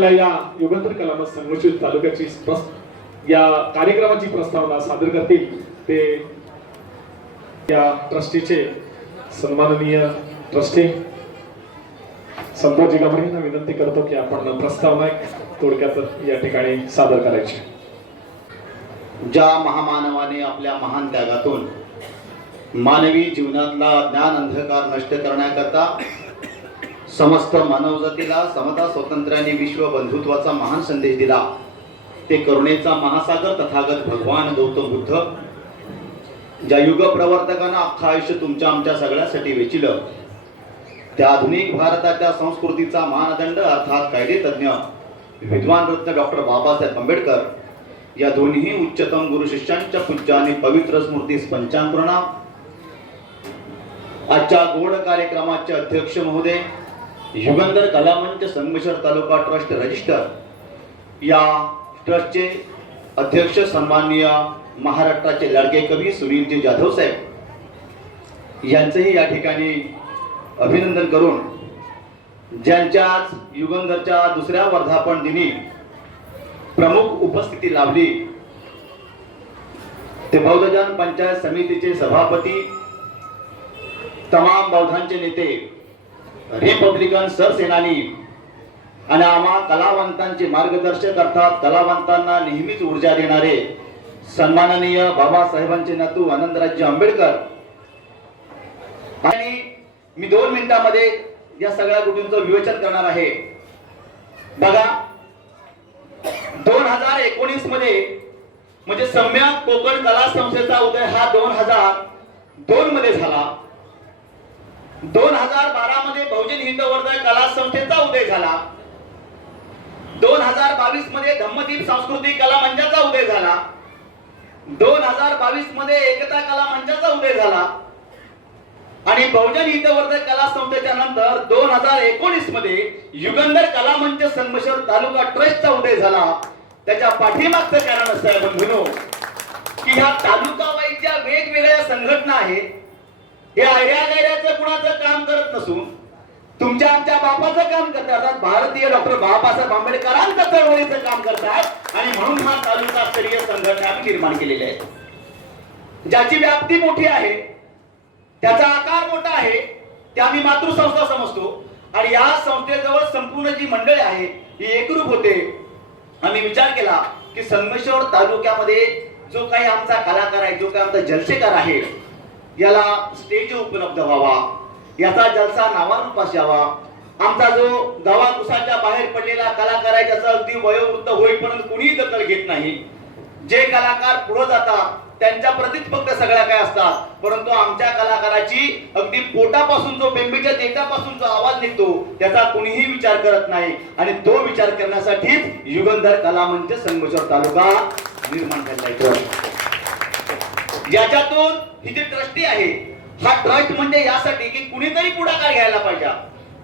आपल्या या युगंधर कलामत संघर्षित तालुक्याची या कार्यक्रमाची प्रस्तावना सादर करतील ते या ट्रस्टीचे सन्माननीय ट्रस्टी संतोष जिगामरे यांना विनंती करतो की आपण प्रस्तावना थोडक्यात या ठिकाणी सादर करायची। ज्या महामानवाने आपल्या महान त्यागातून मानवी जीवनातला ज्ञान अंधकार नष्ट करण्याकरता समस्त मानवजातीला समता स्वातंत्र्याने विश्व बंधुत्वाचा महान संदेश दिला, ते करुणेचा महासागर तथागत भगवान गौतम बुद्ध, ज्या युग प्रवर्तकांना अख्खा आयुष्य तुमच्या आमच्या सगळ्यासाठी वेचिलं, त्या आधुनिक भारताच्या संस्कृतीचा मानदंड अर्थात कायदे तज्ञ विद्वान रत्न डॉक्टर बाबासाहेब आंबेडकर या दोन्ही उच्चतम गुरु शिष्यांच्या पूज्य आणि पवित्र स्मृतीस पंचांग। आजच्या गोड कार्यक्रमाचे अध्यक्ष महोदय, युगंधर कलामंच संगमेश्वर तालुका ट्रस्ट रजिस्टर या ट्रस्टचे अध्यक्ष सन्माननीय महाराष्ट्राचे लाडके कवी सुनीलजी जाधव साहेब यांचेही या ठिकाणी अभिनंदन करून ज्यांच्याच युगंधरच्या दुसऱ्या वर्धापन दिनी प्रमुख उपस्थिती लाभली ते बौद्धजन पंचायत समितीचे सभापती, तमाम बौद्धांचे नेते, रिपब्लिकन सरसेनानी आणि आम्हा कलावंतांचे मार्गदर्शक अर्थात कलावंतांना नेहमीच ऊर्जा देणारे सन्माननीय बाबासाहेबांचे नातू आनंदराज आंबेडकर। आणि मी 2 मिनिटांमध्ये या सगळ्या गोष्टींचं विवेचन करणार आहे। बघा, 2019 मध्ये म्हणजे सम्यक कोकण कला संस्थेचा उदय हा 2002 मध्ये झाला। 2012 मध्ये बहुजन हितवर्धक कला संस्थेचा उदय झाला। 2022 मध्ये धम्मदीप सांस्कृतिक कला मंचाचा उदय झाला। 2022 मध्ये एकता कला मंचाचा उदय झाला आणि बहुजन हितवर्धक कला संस्थेच्या नंतर 2019 मध्ये युगंधर कलामंच संगमेश्वर तालुका ट्रस्टचा उदय झाला। त्याच्या पाठीमागचं कारण असं आहे बंधूंनो की ह्या तालुका वाईज ज्या वेगवेगळ्या संघटना आहेत, हे आयऱ्या गायऱ्याचं कुणाचं काम करत नसून तुमच्या आमच्या बापाचं काम करतात, भारतीय डॉक्टर बाबासाहेब आंबेडकरांच्या चळवळीचं काम करतात आणि म्हणून हा तालुका स्तरीय संघटना आम्ही निर्माण केलेली आहे, ज्याची व्याप्ती मोठी आहे, त्याचा आकार मोठा आहे, ते आम्ही मातृसंस्था समजतो आणि या संस्थेजवळ संपूर्ण जी मंडळी आहे ही एकरूप होते। आम्ही विचार केला की संगमेश्वर तालुक्यामध्ये जो काही आमचा कलाकार आहे, जो काही आमचा जलसेकार आहे, याला स्टेज उपलब्ध व्हावा, याचा जलसा नावारूपास यावा। आमचा जो गावाकुसाच्या बाहेर पडलेला कलाकार आहे, ज्याचा अगदी वयोवृद्ध होईपर्यंत कुणीही दखल घेत नाही, जे कलाकार पुढे जातात त्यांच्या प्रतीच फक्त सगळ्या काय असतात, परंतु आमच्या कलाकाराची अगदी पोटापासून जो बेंबीच्या देठापासून जो आवाज निघतो त्याचा कुणीही विचार करत नाही आणि तो विचार करण्यासाठीच युगंधर कलामंच संगमेश्वर तालुका निर्माण झाला आहे। याच्यातून ही जी ट्रस्टी आहे, हा ट्रस्ट म्हणजे यासाठी की कुणीतरी पुढाकार घ्यायला पाहिजे,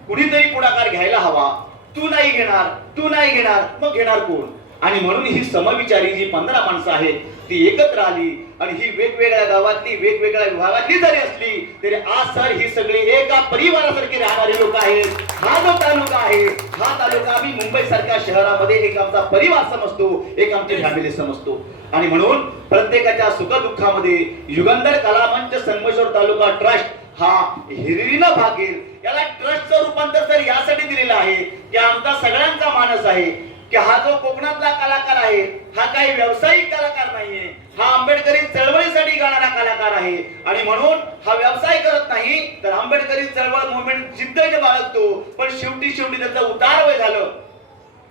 कुणीतरी पुढाकार घ्यायला हवा। तू नाही घेणार, तू नाही घेणार, मग घेणार कोण? आणि म्हणून ही समविचारी जी 15 माणसं आहेत ती एकत्र आली आणि ही वेगवेगळ्या गावातली वेगवेगळ्या विभागातली जरी असली तरी आज सर ही सगळी एका परिवारासारखी राहणारी लोक आहेत। हा जो तालुका आहे, हा तालुका आम्ही मुंबई सारख्या शहरामध्ये एक आमचा परिवार समजतो, एक आमची फॅमिली समजतो आणि म्हणून प्रत्येकाच्या सुखदुःखामध्ये युगंधर कलामंच संगमेश्वर तालुका ट्रस्ट हा हिरिरीनं भाग घेईल। याला ट्रस्टचं रूपांतर तर यासाठी दिलेलं आहे की आमचा सगळ्यांचा मानस आहे की हा जो कोकणातला कलाकार आहे हा काही व्यावसायिक कलाकार नाहीये, हा आंबेडकरी चळवळीसाठी गाणारा कलाकार आहे आणि म्हणून हा व्यवसाय करत नाही तर आंबेडकरी चळवळ मुवमेंट जिद्दीने बाळगतो, पण शेवटी त्याचं उतार वय झालं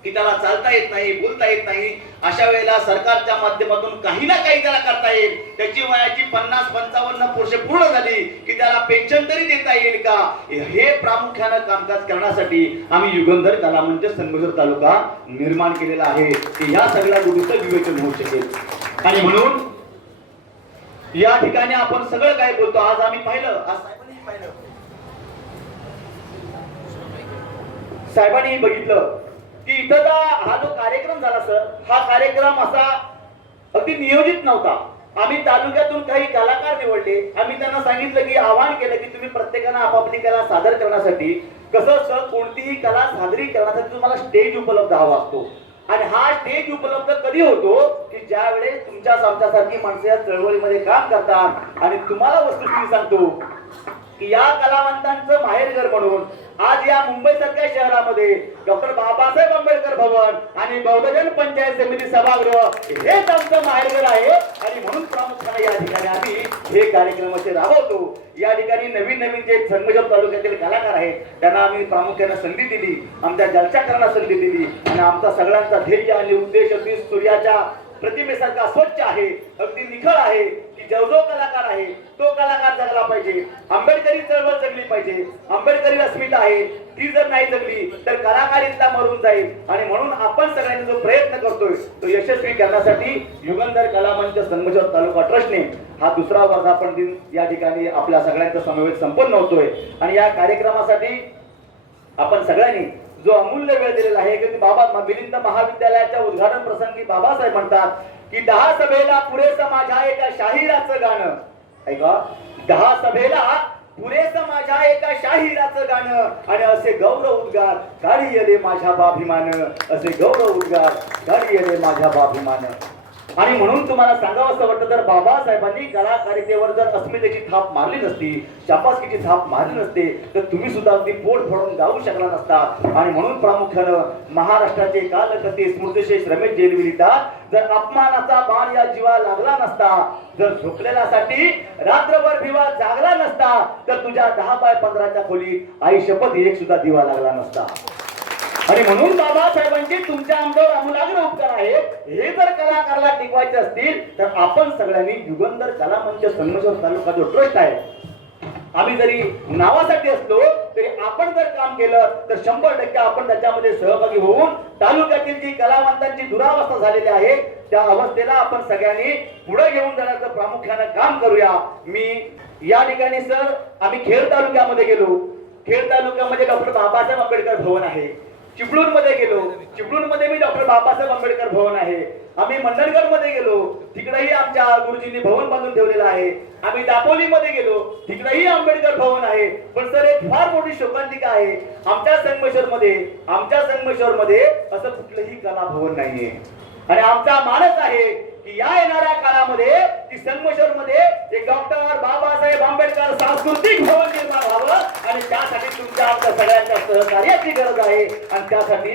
की त्याला चालता येत नाही, बोलता येत नाही। अशा वेळेला सरकारच्या माध्यमातून काही ना काही त्याला करता येईल, त्याची वयाची 50-55 वर्षे पूर्ण झाली की त्याला पेन्शन तरी देता येईल का, हे प्रामुख्याने कामकाज करण्यासाठी आम्ही युगंधर कलामंच संगमेश्वर तालुका निर्माण केलेला आहे की ह्या सगळ्या गोष्टींचं विवेचन होऊ शकेल। आणि म्हणून या ठिकाणी आपण सगळं काय बोलतो, आज आम्ही पाहिलं, आज साहेबांनी बघितलं की इथं हा जो कार्यक्रम झाला सर, हा कार्यक्रम असा अगदी नियोजित नव्हता। आम्ही तालुक्यातून काही कलाकार निवडले, आम्ही त्यांना सांगितलं की आवाहन केलं की तुम्ही प्रत्येकाने आपापली कला सादर करण्यासाठी कसं असतं, कोणतीही कला सादरीकरणासाठी तुम्हाला स्टेज उपलब्ध हवा असतो आणि हा स्टेज उपलब्ध कधी होतो की ज्या वेळेस तुमच्या आमच्यासारखी माणसं या चळवळीमध्ये काम करतात. आणि तुम्हाला वस्तुस्थिती सांगतो की या कलावंतांचं माहेरघर म्हणून आज या मुंबई सारख्या शहरामध्ये डॉक्टर बाबासाहेब आंबेडकर भवन आणि बहुजन पंचायत समिती सभागृह हेच आमचं माहेरघर आहे. आणि म्हणून प्रामुख्याने या ठिकाणी आम्ही हे कार्यक्रम असे राबवतो. या ठिकाणी नवीन नवीन जे संगमेश्वर तालुक्यातील कलाकार आहेत त्यांना आम्ही प्रामुख्याने संधी दिली, आमच्या जलचाकरांना संधी दिली आणि आमचा सगळ्यांचा ध्येय आणि उद्देश अगदी सूर्याच्या प्रतिमेसारखा स्वच्छ आहे, अगदी निखळ आहे की जो कलाकार आहे तो कलाकार जगला पाहिजे, आंबेडकरी चळवळ जगली पाहिजे. आंबेडकरी अस्मिता आहे ती जर नाही जगली तर कलाकारिता मरून जाईल. आणि म्हणून आपण सगळ्यांनी जो प्रयत्न करतोय तो यशस्वी करण्यासाठी युगंधर कलामंच संगमेश्वर तालुका ट्रस्टने हा दुसरा वर्धापन दिन या ठिकाणी आपल्या सगळ्यांचा समवेत संपन्न होतोय. आणि या कार्यक्रमासाठी आपण सगळ्यांनी जो अमूल्य वेळ दिलेला आहे की बाबा मिलिंद महाविद्यालयाच्या उद्घाटन प्रसंगी बाबासाहेब म्हणतात की 10 सभेला पुरेसं माझ्या एका शाहिराचं गाणं, ऐका, 10 सभेला पुरेसं माझ्या एका शाहिराचं गाणं आणि असे गौरव उद्गार काढी येले माझ्या बाभिमान, असे गौरव उद्गार काढी येले माझ्या बाभिमान. आणि म्हणून तुम्हाला सांगावं असं वाटतं, जर बाबासाहेबांनी कलाकारितेवर जर अस्मितेची थाप मारली नसती, शाबासकीची थाप मारली नसते तर तुम्ही सुद्धा अगदी पोट फोडून गाऊ शकला नसता. आणि म्हणून प्रामुख्यानं महाराष्ट्राचे कालकर्ते स्मृतिशेष रमेश जैन लिहितात, जर अपमानाचा बाण या जीवा लागला नसता, जर झोपलेल्यासाठी रात्रभर भिवा जागला नसता, तर तुझ्या 10x15च्या खोलीत आई शपथ एक सुद्धा दिवा लागला नसता. आणि म्हणून बाबासाहेबांचे तुमच्या आमच्यावर आमूलाग्र उपकार आहेत. हे जर कलाकाराला टिकवायचे असतील तर आपण सगळ्यांनी युगंधर कलामंच संगमेश्वर तालुका जो ट्रस्ट आहे, आम्ही जरी नावासाठी असलो तरी आपण जर काम केलं तर 100% आपण त्याच्यामध्ये सहभागी होऊन तालुक्यातील जी कलावंतांची दुरावस्था झालेली आहे त्या अवस्थेला आपण सगळ्यांनी पुढे घेऊन जाण्याचं प्रामुख्यानं काम करूया. मी या ठिकाणी सर आम्ही खेड तालुक्यामध्ये गेलो. खेड तालुक्यामध्ये डॉक्टर बाबासाहेब आंबेडकर भवन आहे. चिपळूण मध्ये गेलो, चिपळूण मध्ये मी डॉक्टर बाबासाहेब आंबेडकर भवन आहे. आम्ही मंडणगड मध्ये गेलो, तिकडेही आमच्या गुरुजींनी भवन बांधून ठेवलेलं आहे. आम्ही दापोली मध्ये गेलो, तिकडेही आंबेडकर भवन आहे. पण सर एक फार मोठी शोकांतिका आहे, आमच्या संगमेश्वर मध्ये असं कुठलंही कला भवन नाहीये. आणि आमचा मानस आहे की या येणाऱ्या काळामध्ये की संगमेश्वर मध्ये एक डॉक्टर बाबासाहेब आंबेडकर सांस्कृतिक भवन निर्माण व्हावं आणि त्यासाठी तुमच्या आमच्या सगळ्यांच्या सहकार्याची गरज आहे. आणि त्यासाठी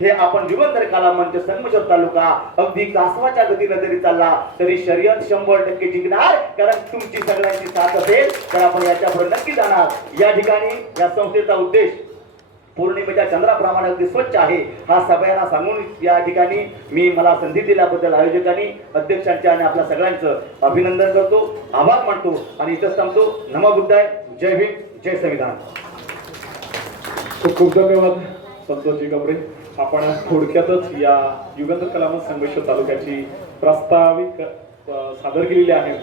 हे आपण युगंधर कलामंच संगमेश्वर तालुका अगदी कासवाच्या गतीने जरी चालला तरी शर्यत 100% जिंकणार, कारण तुमची सगळ्यांची साथ असेल तर आपण याच्यापुढे नक्की जाणार. या ठिकाणी या संस्थेचा उद्देश पौर्णिमेच्या चंद्राप्रमाणे अगदी स्वच्छ आहे हा सगळ्यांना सांगून या ठिकाणी मी मला संधी दिल्याबद्दल आयोजकांनी, अध्यक्षांचे आणि आपल्या सगळ्यांचं अभिनंदन करतो, आभार मानतो आणि इथंच थांबतो. नमो बुद्धाय. जय भीम, जय संविधान. खूप खूप धन्यवाद संतोषजी गमरे. आपण थोडक्यातच या युगंधर कलामंच संगमेश्वर तालुक्याची प्रास्ताविक सादर केलेली आहे.